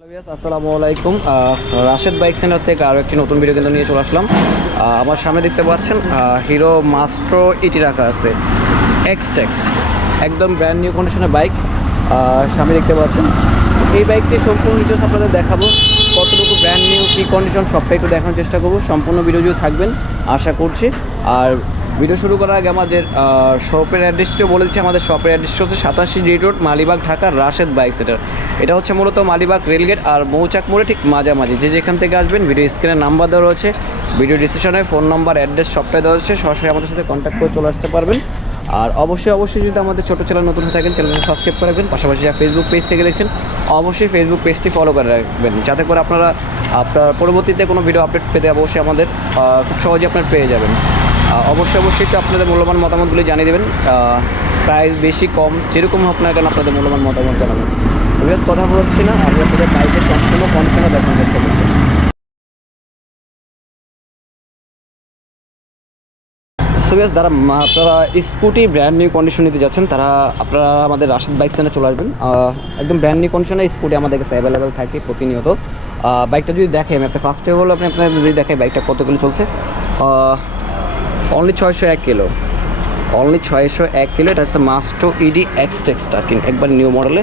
Hello viewers, আসসালামু আলাইকুম। Rashed bike centre থেকে আরও একটি নতুন ভিডিও কিন্তু নিয়ে চলে আসলাম। আমার সামনে দেখতে পাচ্ছেন হিরো মাস্ট্রো ইটি রাখা আছে এক্সটেক্স, একদম ব্র্যান্ড নিউ কন্ডিশনের বাইক। সামনে দেখতে পাচ্ছেন এই বাইকটি সম্পূর্ণ ডিটেলস আপনাদের দেখাবো, কতটুকু ব্র্যান্ড নিউ কী কন্ডিশন সবটাই একটু দেখানোর চেষ্টা করবো। সম্পূর্ণ ভিডিও যদি থাকবেন আশা করছি। আর ভিডিও শুরু করার আগে আমাদের শপের অ্যাড্রেসটিও বলেছি। আমাদের শপের অ্যাড্রেসটা হচ্ছে 87 G road, Malibagh, Dhaka, Rashed bike centre. এটা হচ্ছে মূলত মালিবাগ রেলগেট আর মৌচাক মোড়ে ঠিক মাঝামাঝি। যে যেখান থেকে আসবেন ভিডিও স্ক্রিনে নাম্বার দেওয়া রয়েছে, ভিডিও ডিসক্রিপশনে ফোন নাম্বার অ্যাড্রেস সবটাই দেওয়া হচ্ছে। সরাসরি আমাদের সাথে কন্ট্যাক্ট করে চলে আসতে পারবেন। আর অবশ্যই যদি আমাদের ছোটো চ্যানেল নতুন হয়ে থাকেন চ্যানেলটা সাবস্ক্রাইব করে রাখবেন। পাশাপাশি যা ফেসবুক পেজ থেকে দেখছেন অবশ্যই ফেসবুক পেজটি ফলো করে রাখবেন, যাতে করে আপনার পরবর্তীতে কোনো ভিডিও আপডেট পেতে অবশ্যই আমাদের খুব সহজে আপনার পেয়ে যাবেন। অবশ্যই তো আপনাদের মূল্যবান মতামতগুলি জানিয়ে দেবেন। প্রাইস বেশি কম যেরকম হোক না কেন আপনাদের মূল্যবান মতামত জানাবেন। বেশ কথা বলছি না, আমি আপনাদের বাইকের সম্পূর্ণ কন্ডিশনে দেখানোর চেষ্টা করছি। সো বেশ যারা আপনারা স্কুটি ব্র্যান্ড নিউ কন্ডিশন নিতে যাচ্ছেন তারা আপনারা আমাদের রাশেদ বাইক সেন্টারে চলে আসবেন। একদম ব্র্যান্ড নিউ কন্ডিশনে স্কুটি আমাদের কাছে অ্যাভেলেবেল থাকে প্রতিনিয়ত। বাইকটা যদি দেখেন আপনি ফার্স্টে হলো আপনার যদি দেখেন বাইকটা কত কিলো চলছে, অনলি 601 কিলো, অনলি 601 কিলো। এটা হচ্ছে মাস্ট্রো ইডি এক্সটেক্সটা, কিন্তু একবার নিউ মডেলে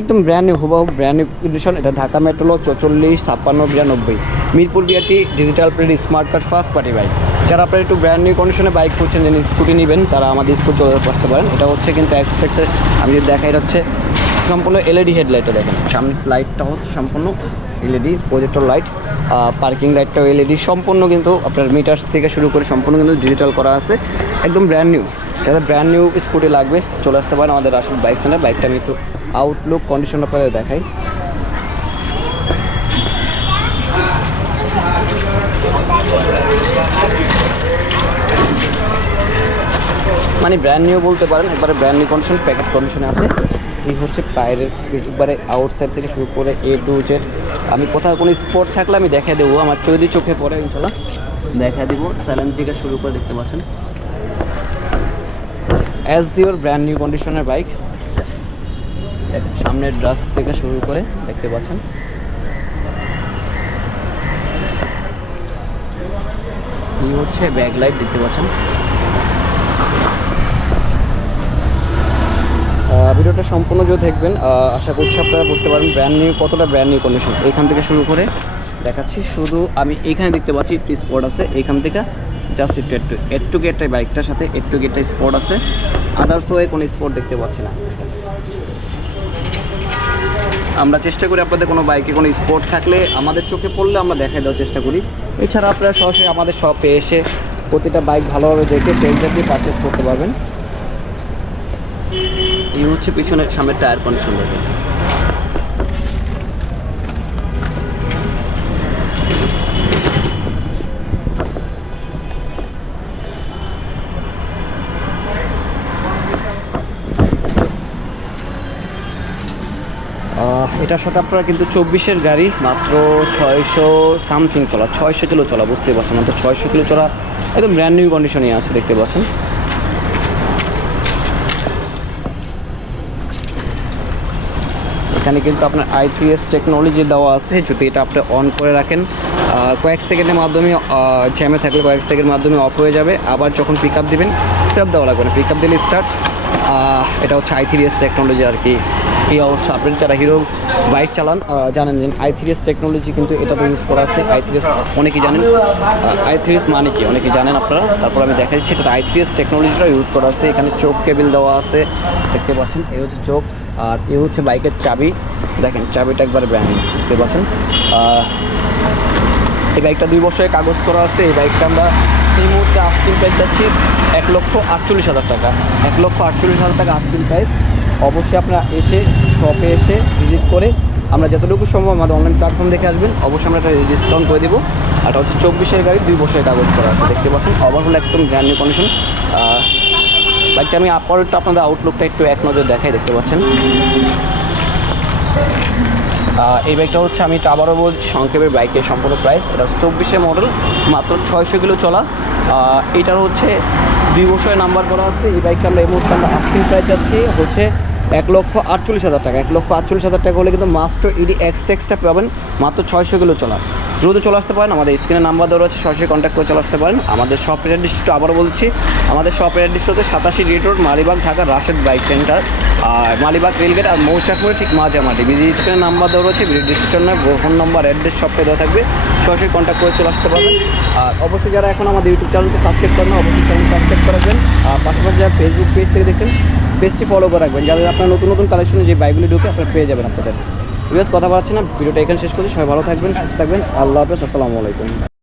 একদম ব্র্যান্ড নিউ, হুবহু ব্র্যান্ড নিউ কন্ডিশন। এটা ঢাকা মেট্রোলো 44 56 92 Mirpur BRT digital plate smart card first party bike. যারা আপনারা একটু ব্র্যান্ড নিউ কন্ডিশনে বাইক খুঁজছেন, যেন স্কুটি নেবেন, তারা আমাদের স্কুটি চলে আসতে পারেন। এটা হচ্ছে কিন্তু এক্সটেক্সের, আমি যদি দেখাই হচ্ছে সম্পূর্ণ এলইডি হেডলাইটটা দেখেন। সামনে লাইটটা হচ্ছে সম্পূর্ণ এলইডি প্রজেক্টর লাইট, পার্কিং লাইটটাও এলইডি, সম্পূর্ণ কিন্তু আপনার মিটার থেকে শুরু করে সম্পূর্ণ কিন্তু ডিজিটাল করা আছে, একদম ব্র্যান্ড নিউ। যাদের ব্র্যান্ড নিউ স্কুটি লাগবে চলে আসতে পারেন আমাদের রাশেদ বাইক সেন্টার। বাইকটা আমি একটু আউটলুক কন্ডিশন আপনাদের দেখাই। মানে ব্র্যান্ড নিউ বলতে পারেন, একবারে ব্র্যান্ড নিউ কন্ডিশন, প্যাকেট কন্ডিশনে আছে। এই হচ্ছে টায়ারের একবারে আউটসাইড থেকে শুরু করে এ টু জেড। আমি কোথাও কোনো স্পট থাকলে আমি দেখা দেবো, আমার যদি চোখে পড়ে ইনশাল্লাহ দেখা দিব। স্যালেন থেকে শুরু করে দেখতে পাচ্ছেন অ্যাজ ইউর ব্র্যান্ড নিউ কন্ডিশনের বাইক। সামনের ড্রাস থেকে শুরু করে দেখতে পাচ্ছেন। এই হচ্ছে ব্যাক লাইট দেখতে পাচ্ছেন। ভিডিওটা সম্পূর্ণ যদি দেখবেন আশা করছি আপনারা বুঝতে পারবেন ব্র্যান্ড নিউ কতটা ব্র্যান্ড নিউ কন্ডিশন। এখান থেকে শুরু করে দেখাচ্ছি, শুধু আমি এইখানে দেখতে পাচ্ছি একটু স্পট আছে, এইখান থেকে জাস্ট একটু গেটটাই বাইকটার সাথে একটু গেটটা স্পট আছে, আদার্স ওয়ে কোনো স্পট দেখতে পাচ্ছি না। আমরা চেষ্টা করি আপনাদের কোনো বাইকে কোনো স্পট থাকলে আমাদের চোখে পড়লে আমরা দেখাই দেওয়ার চেষ্টা করি। এছাড়া আপনারা সরাসরি আমাদের শপে এসে প্রতিটা বাইক ভালোভাবে দেখে টেন্ডার দিয়ে পারচেস করতে পারবেন। এই হচ্ছে পিছনের সামনের টায়ার কন্ডিশন দেখেন। এটার সাথে আপনারা কিন্তু 24-এর গাড়ি মাত্র 600 সামথিং চলা, 600 কিলো চলা, বুঝতেই পারছেন মাত্র 600 কিলো চলা, একদম ব্র্যান্ড নিউ কন্ডিশনে আছে দেখতে পাচ্ছেন। এখানে কিন্তু আপনার i3s টেকনোলজি দেওয়া আছে। যদি এটা আপনি অন করে রাখেন কয়েক সেকেন্ডের মাধ্যমে জ্যামে থাকলে কয়েক সেকেন্ডের মাধ্যমে অফ হয়ে যাবে। আবার যখন পিক আপ দেবেন সেফ দেওয়া লাগবে না, পিক আপ দিলে স্টার্ট। এটা হচ্ছে i3s টেকনোলজি আর কি। এই অবস্থা আপনি যারা হিরো বাইক চালান জানেন যে i3s টেকনোলজি কিন্তু এটাতে ইউজ করা আছে। i3s অনেকেই জানেন, i3s মানে কি অনেকেই জানেন আপনারা। তারপর আমি দেখা যাচ্ছি এটা i3s টেকনোলজিটা ইউজ করা আছে। এখানে চোখ কেবিল দেওয়া আছে দেখতে পাচ্ছেন, এই হচ্ছে চোখ। আর এ হচ্ছে বাইকের চাবি, দেখেন চাবিটা একবারে ব্র্যান্ড দেখতে পাচ্ছেন। এই বাইকটা 2 বছরের কাগজ করা আছে। এই বাইকটা আমরা এই মুহূর্তে আস্কিং প্রাইস যাচ্ছি 1,48,000 টাকা, 1,48,000 টাকা আস্কিং প্রাইস। অবশ্যই আপনারা এসে শপে এসে ভিজিট করে আমরা যতটুকু সম্ভব আমাদের অনলাইন প্ল্যাটফর্ম দেখে আসবেন, অবশ্যই আমরা একটা ডিসকাউন্ট করে দেবো। আর এটা হচ্ছে 24-এর গাড়ি, 2 বছরের কাগজ করা আছে দেখতে পাচ্ছেন। ওভারঅল একদম ব্র্যান্ড নিউ কন্ডিশন বাইকটা। আমি আপরটা আপনাদের আউটলুকটা একটু এক নজর দেখাই, দেখতে পাচ্ছেন। এই বাইকটা হচ্ছে আমি এটা আবারও বলছি সংক্ষেপের বাইকের সম্পূর্ণ প্রাইস। এটা হচ্ছে 24-এর মডেল, মাত্র 600 কিলো চলা। এটার হচ্ছে 2 বছরের নাম্বার করা আছে। এই বাইকটা আমরা এই মুহূর্তে আমরা আস্কিং প্রাইস যাচ্ছি হচ্ছে 1,48,000 টাকা, 1,48,000 টাকা হলে কিন্তু মাস্টার ইডি এক্সটেক্সটা পাবেন মাত্র 600 কিলো চলা। দ্রুত চলে আসতে পারেন, আমাদের স্ক্রিনে নাম্বার দেওয়া রয়েছে, সরাসরি কন্ট্যাক্ট করে চলে আসতে পারেন। আমাদের শপের অ্যাড্রেস আবারও বলছি, আমাদের শপের অ্যাড্রেস হচ্ছে 87 red road, Malibagh, Dhaka, Rashed bike centre, আর মালিবাগ রেলগেট আর মৌচাপুরে ঠিক মাঝামাঠি। বিজি স্ক্রিনে নাম্বার দেওয়া রয়েছে, ভিডিও ডিসক্রিপশনে ফোন নাম্বার, অ্যাড্রেস সবটাই দেওয়া থাকবে, সরাসরি কন্ট্যাক্ট করে চলে আসতে পারবেন। আর অবশ্যই যারা এখন আমাদের ইউটিউব চ্যানেলকে সাবস্ক্রাইব করেন না, অবশ্যই চ্যানেল সাবস্ক্রাইব করে রাখবেন। আর পাশাপাশি যারা ফেসবুক পেজ থেকে দেখছেন, পেজটি ফলো করে রাখবেন, যাদের আপনার নতুন নতুন কালেকশনে যে বাইকগুলি ঢুকে আপনারা পেয়ে যাবেন আপনাদের। কথা বাড়াচ্ছি না, ভিডিওটা এখানে শেষ করছি। সবাই ভালো থাকবেন, সুস্থ থাকবেন, আল্লাহ হাফেজ, আসসালামু আলাইকুম।